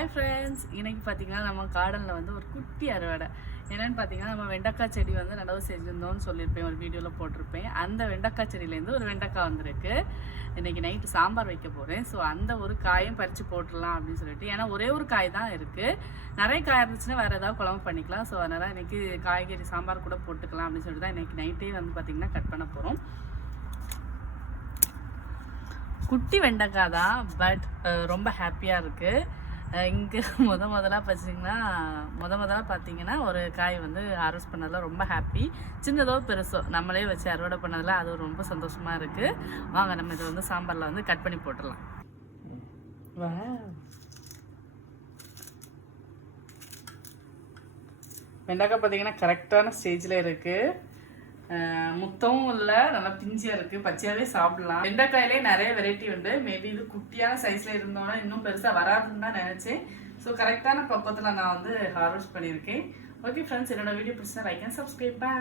Hi friends, இன்னைக்கு பார்த்தீங்கன்னா நம்ம கார்டனில் வந்து ஒரு குட்டி அறுவடை. என்னென்னு பார்த்தீங்கன்னா, நம்ம வெண்டைக்காய் செடி வந்து நடவு செஞ்சிருந்தோம்னு சொல்லியிருப்பேன், ஒரு வீடியோவில் போட்டிருப்பேன். அந்த வெண்டைக்காய் செடியிலேருந்து ஒரு வெண்டைக்காய் வந்திருக்கு. இன்றைக்கி நைட்டு சாம்பார் வைக்க போகிறேன். ஸோ அந்த ஒரு காயும் பறித்து போட்டுடலாம் அப்படின்னு சொல்லிட்டு, ஏன்னா ஒரே ஒரு காய் தான் இருக்குது. நிறைய காய் இருந்துச்சுன்னா வேறு ஏதாவது குழம்பு பண்ணிக்கலாம். ஸோ அதனால் இன்றைக்கி காய்கறி சாம்பார் கூட போட்டுக்கலாம் அப்படின்னு சொல்லிட்டு தான் இன்றைக்கி நைட்டே வந்து பார்த்திங்கன்னா கட் பண்ண போகிறோம். குட்டி வெண்டைக்காய் தான், பட் ரொம்ப ஹாப்பியாக இருக்குது. இங்கே முதலாக பார்த்தீங்கன்னா ஒரு காய் வந்து ஹார்வெஸ்ட் பண்ணதில் ரொம்ப ஹாப்பி. சின்னதோ பெருசோ நம்மளே வச்சு அறுவடை பண்ணதில் அது ரொம்ப சந்தோஷமாக இருக்குது. வாங்க நம்ம இதை வந்து சாம்பாரில் வந்து கட் பண்ணி போட்டுடலாம். வெண்டைக்காய் பார்த்தீங்கன்னா கரெக்டான ஸ்டேஜில் இருக்குது. முத்தமும் இல்லை, நல்லா பிஞ்சியாக இருக்குது. பச்சையாகவே சாப்பிடலாம். வெண்டைக்காயிலே நிறைய வெரைட்டி உண்டு. மேபி இது குட்டியான சைஸில் இருந்தோன்னா இன்னும் பெருசாக வராதுன்னு தான் நினச்சேன். ஸோ கரெக்டான பக்கத்தில் நான் வந்து ஹார்வெஸ்ட் பண்ணியிருக்கேன். ஓகே ஃப்ரெண்ட்ஸ், என்னோட வீடியோ பிடிச்சா லைக் அண்ட் சப்ஸ்கிரைப். பாய்.